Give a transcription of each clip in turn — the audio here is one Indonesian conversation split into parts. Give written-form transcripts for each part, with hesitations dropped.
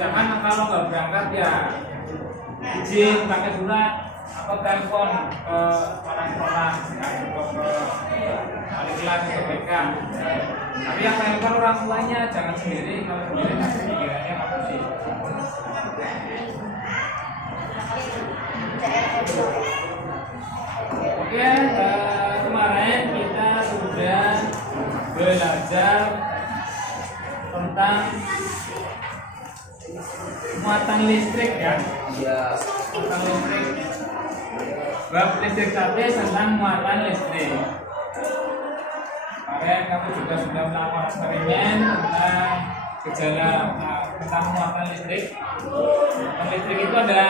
Jangan kalau nggak berangkat ya izin pakai surat atau telepon ke orang-orang ya, atau ke wali kelas atau BK. Tapi yang telepon orang tuanya, jangan sendiri. Kalau sendiri nanti pikirannya apa sih? Oke, kemarin kita sudah belajar tentang muatan listrik ya. Muatan listrik. Bab listrik tadi tentang muatan listrik. Kemarin kamu juga sudah melakukan eksperimen tentang gejala tentang muatan listrik. Muatan listrik itu ada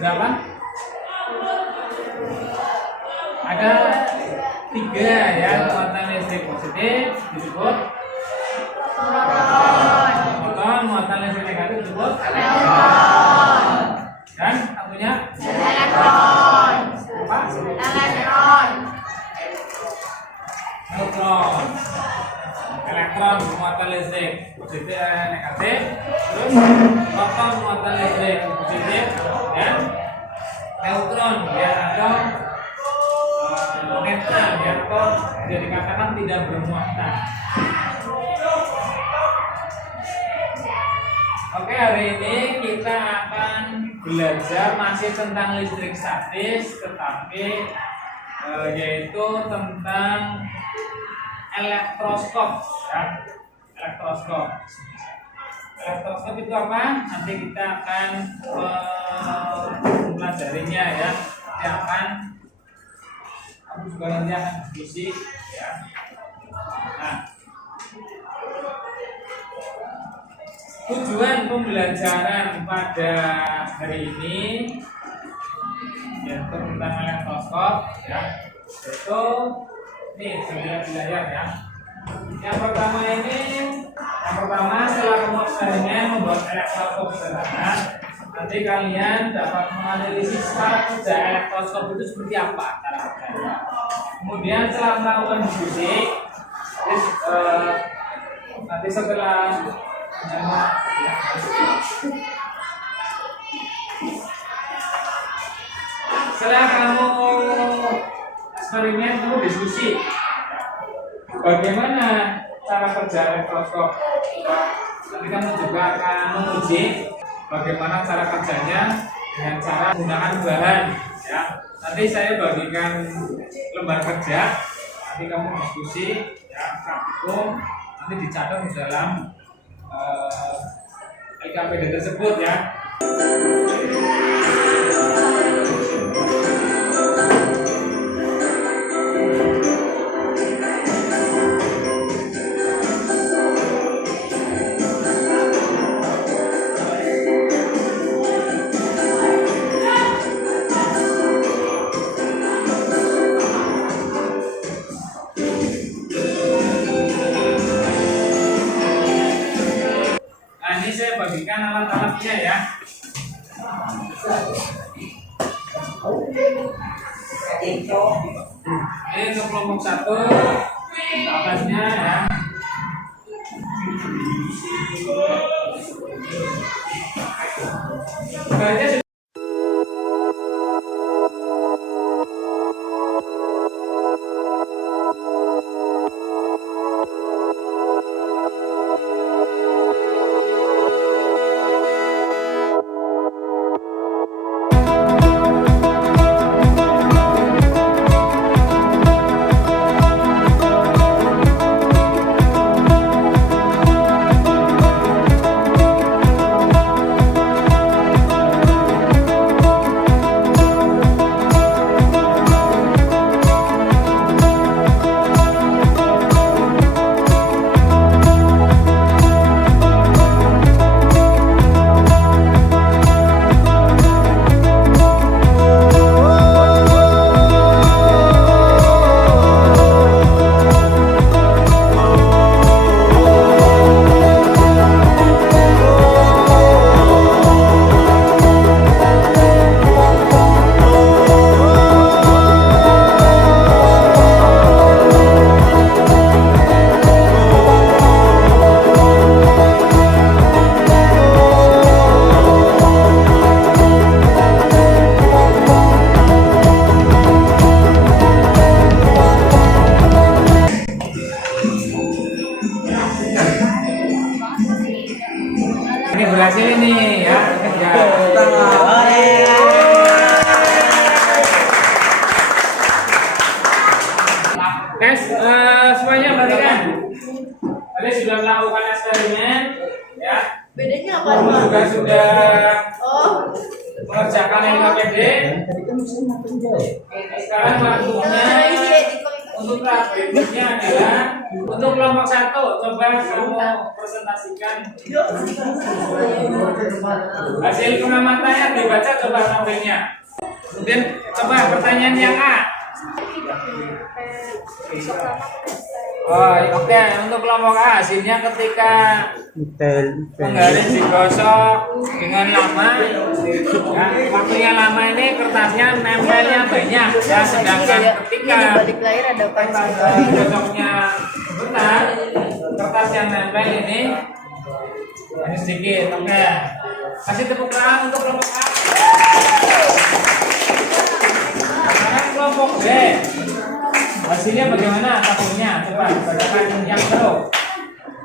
berapa? Ada 3 ya. Muatan listrik positif disebut proton, muatan listrik negatif disebut elektron, dan satunya elektron. Apa? Elektron. Neutron. Elektron muatan listrik positif negatif, terus proton muatan listrik positif dan neutron ya, atau netral ya, atau bisa dikatakan tidak bermuatan. Oke, hari ini kita akan belajar masih tentang listrik statis, tetapi yaitu tentang elektroskop ya. Elektroskop itu apa? Nanti kita akan mempelajarinya ya. Aku juga nanti akan diskusi ya. Nah, tujuan pembelajaran pada hari ini yaitu tentang elektroskop ya, yaitu nih dilihat di layar ya. Yang pertama setelah kamu eksperimen membuat elektroskop sederhana, nanti kalian dapat menganalisis cara kerja elektroskop itu seperti apa cara kerjanya. Kemudian setelah melakukan diskusi, nanti setelah kamu eksperimen, kamu diskusi bagaimana cara kerja elektroskop. Nanti kamu juga akan menguji bagaimana cara kerjanya dengan cara menggunakan bahan ya. Nanti saya bagikan lembar kerja, nanti kamu diskusi ya, praktikum, nanti dicatat di dalam LKPD tersebut ya. Bagikan alat-alatnya ya. Ini untuk kelompok 1 alatnya ya. Bahannya berhasil ini ya. Guys, semuanya perhatikan. Kalian sudah melakukan eksperimen, ya. Bedanya apa? Kamu juga sudah mengerjakan LKPD. Sekarang waktunya untuk tahap berikutnya adalah untuk kelompok 1. Coba kamu presentasikan hasil pengamatannya, dibaca coba tabelnya. Kemudian coba pertanyaan yang A. Oh, oke. Untuk kelompok A hasilnya ketika penggaris digosok dengan lama, ya, waktunya lama ini kertasnya nempelnya banyak, ya. Sedangkan ketika kertas gosoknya bentar, kertas yang nempel ini hanya sedikit. Oke, kasih tepuk tangan untuk kelompok A. Sekarang kelompok B. Hasilnya bagaimana tabelnya? Coba bacakan yang seru.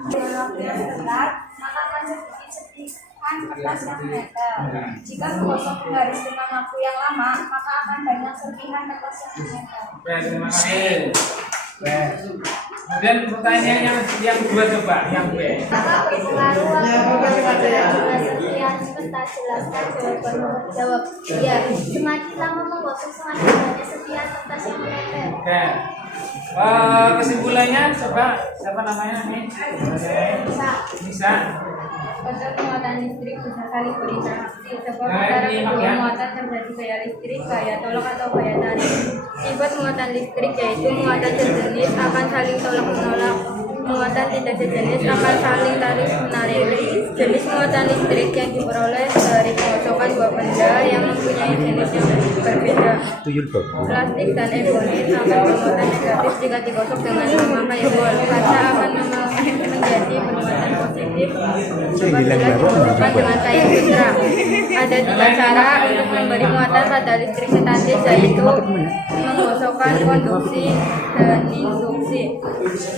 Maka akan sedikit-sedikitkan kertas yang menempel. Jika menggosok penggaris dengan waktu yang lama, maka akan banyak serpihan kertas yang menempel. Oke, terima kasih. Oke. Kemudian pertanyaan yang kedua coba, yang B. Maka berpengaruh waktu jumlah serpihan kertas, jelaskan jawabanmu. Jawab iya. Semakin lama menggosok, semakin banyak serpihan kertas yang menempel. Oke. Kesimpulannya coba siapa namanya nih? Bisa. Untuk muatan listrik bisa saling berinteraksi sebab Nah, antara ini kedua makan. muatan terjadi gaya listrik, gaya tolak atau gaya tarik. Sifat muatan listrik yaitu muatan sejenis akan saling tolak menolak, muatan tidak sejenis akan saling tarik menarik. Jenis muatan listrik yang diperoleh dari pengosokan dua benda yang mempunyai jenis yang berbeda. Plastik dan eponet akan bermuatan negatif jika digosok dengan memakai ebol. Kaca akan menjadi bermuatan positif apabila digosokkan dengan kain sutra. Ada tiga cara untuk memberi muatan pada listrik statis, yaitu menggosokkan, konduksi, dan induksi.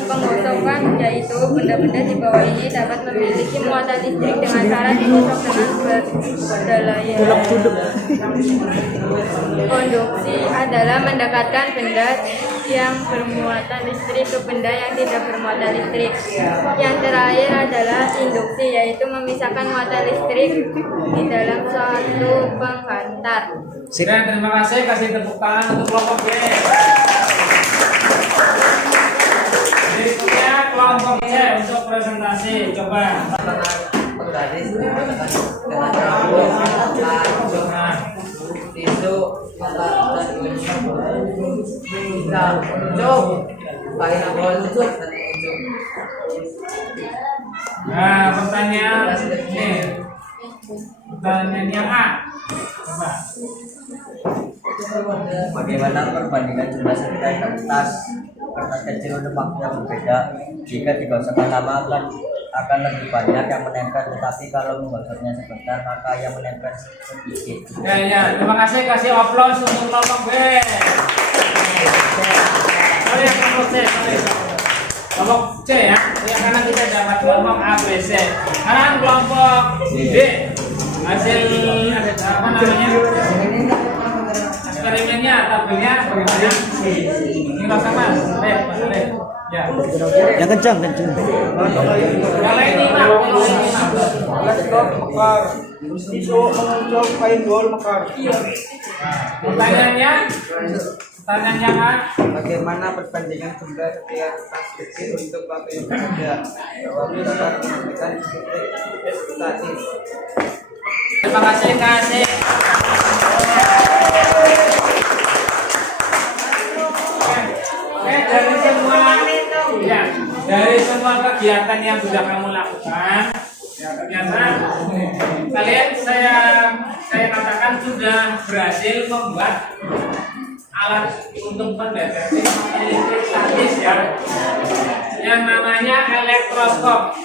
Penggosokan yaitu benda-benda di bawah ini dapat memiliki muatan listrik dengan cara digosok dengan berdalaya. Konduksi adalah mendekatkan benda yang bermuatan listrik ke benda yang tidak bermuatan listrik. Yang terakhir adalah induksi, yaitu memisahkan muatan listrik di dalam suatu penghantar. Dan terima kasih, kasih tepuk tangan untuk kelompok B. Berikutnya kelompok C untuk presentasi. Coba. Penggaris dengan rambut, tisu, mata dan ujung, kain abol dan ujung. Nah, pertanyaan ini. Pertanyaan yang A. Coba. Bagaimana perbandingan jumlah serpihan kertas kecil untuk waktu yang berbeda? Jika digosokkan lama akan lebih banyak yang menempel, tetapi kalau menggosoknya sebentar maka yang menempel sedikit. Ya, terima kasih, kasih aplaus untuk kelompok B. Sorry, kelompok C, kelompok C ya. Ya, karena kita dapat kelompok A, B, C. Sekarang kelompok D. Hasil apa namanya? Eksperimennya, tabelnya bagaimana? Ini rasa mas, Mas Ale. Ya. Yang kencang. Kalau ini mah, Mekar. Tisu mengucap kain gol mekar. Pertanyaannya A. Bagaimana perbandingan jumlah serpihan kertas kecil untuk waktu yang berbeda? Jawabnya dapat menentukan listrik statis. Terima kasih, kasih. Dari semua kegiatan yang sudah kamu lakukan, ya ternyata kalian saya katakan sudah berhasil membuat alat untuk mendeteksi listrik statis ya, yang namanya elektroskop.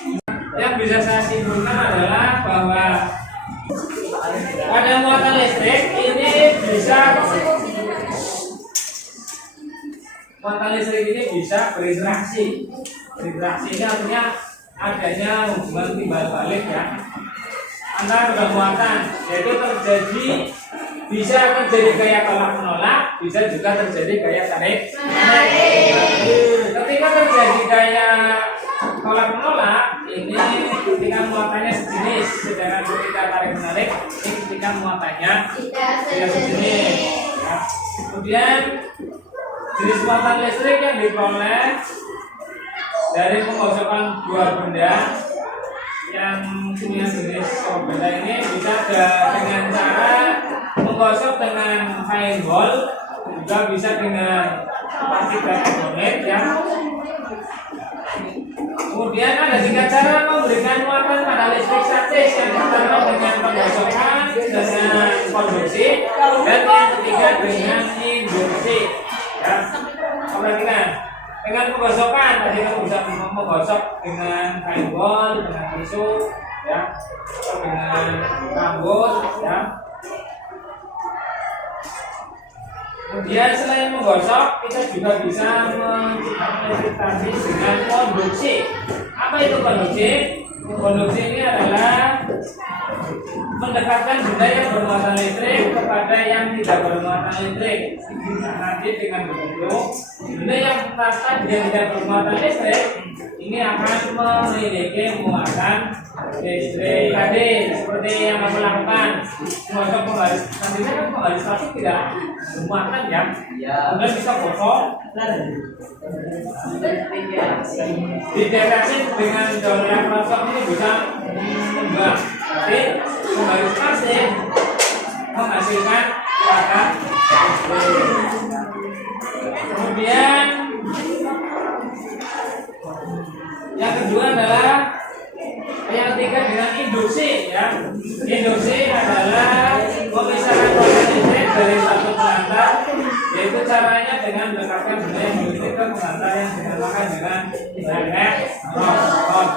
Yang bisa saya simpulkan adalah bahwa pada muatan listrik ini bisa berinteraksi. Berinteraksi ini artinya adanya hubungan timbal balik ya. antara kedua muatan, yaitu terjadi bisa terjadi gaya tolak menolak, bisa juga terjadi gaya tarik menarik. Ketika terjadi gaya tolak menolak, ini ketika muatannya sejenis, sedangkan ketika tarik menarik ini ketika muatannya tidak sejenis. Ya. Kemudian jenis muatan listrik yang diperoleh dari penggosokan dua benda yang punya jenis berbeda ini bisa dengan cara menggosok dengan kain bol, juga bisa dengan partikel komponen ya. Kemudian ada 3 cara memberikan muatan pada listrik statis, yang pertama dengan penggosokan, dengan konduksi, dan yang ketiga dengan induksi. Ya, perhatikan. Dengan penggosokan tadi kamu bisa menggosok dengan kain bol, dengan tisu, ya, atau dengan rambut, ya. Kemudian selain menggosok, kita juga bisa menciptakan listrik statis dengan konduksi. Apa itu konduksi? Konduksi ini adalah mendekatkan benda yang bermuatan listrik kepada yang tidak bermuatan listrik. Nah, nanti dengan begitu, benda yang terletak yang tidak bermuatan listrik ini akan memiliki muatan listrik tadi, seperti yang kamu lakukan. Menggosok penggaris, nantinya kan penggaris plastik tidak bermuatan ya. Kemudian bisa gosok, dideteksi dengan daun elektrostok ini bisa mengembang. Jadi penggaris plastik menghasilkan muatan listrik. Kemudian yang kedua adalah yang ketiga dengan induksi ya. Induksi adalah memisahkan muatan listrik dari satu pengantar, yaitu caranya dengan mendekatkan benda yang listrik ke pengantar yang dinamakan dengan elektrod.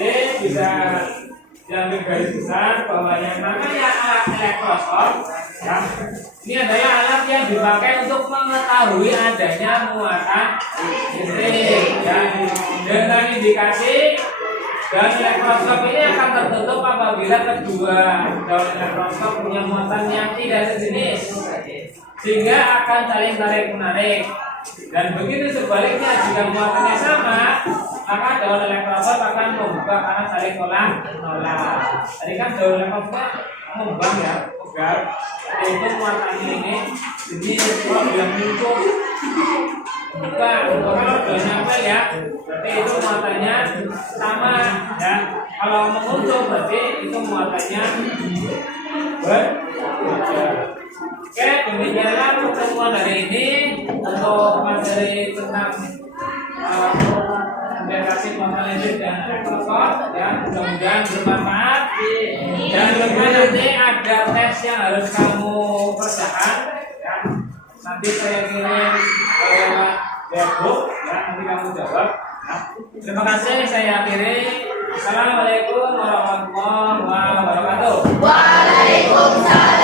Jadi bisa diambil garis besar bahwa yang namanya alat elektrostok ya, ini adalah alat yang dipakai untuk mengetahui adanya muatan listrik ya. Dengan indikasi daun elektrostok ini akan tertutup apabila kedua daun elektrostok punya muatan yang tidak sejenis, sehingga akan saling tarik menarik. Dan begitu sebaliknya, jika muatannya sama, maka daun elektrostok akan membuka karena saling tolak menolak. Tadi kan daun elektrostok mengembang ya, pegal, yaitu muatannya ini jadi kalau bilang muncul buka, kalau udah nyampe ya, berarti itu muatannya sama ya. Kalau menguncung berarti itu muatannya berbeda. Oke, demikianlah pertemuan hari ini untuk materi tentang integrasi muatan listrik dan elektrostok ya. Mudah-mudahan bermanfaat. Dan juga nanti ada tes yang harus kamu kerjakan ya. Nanti saya kirim workbook ya, nanti kamu jawab ya. Terima kasih, saya akhiri. Assalamualaikum warahmatullahi wabarakatuh. Waalaikumsalam.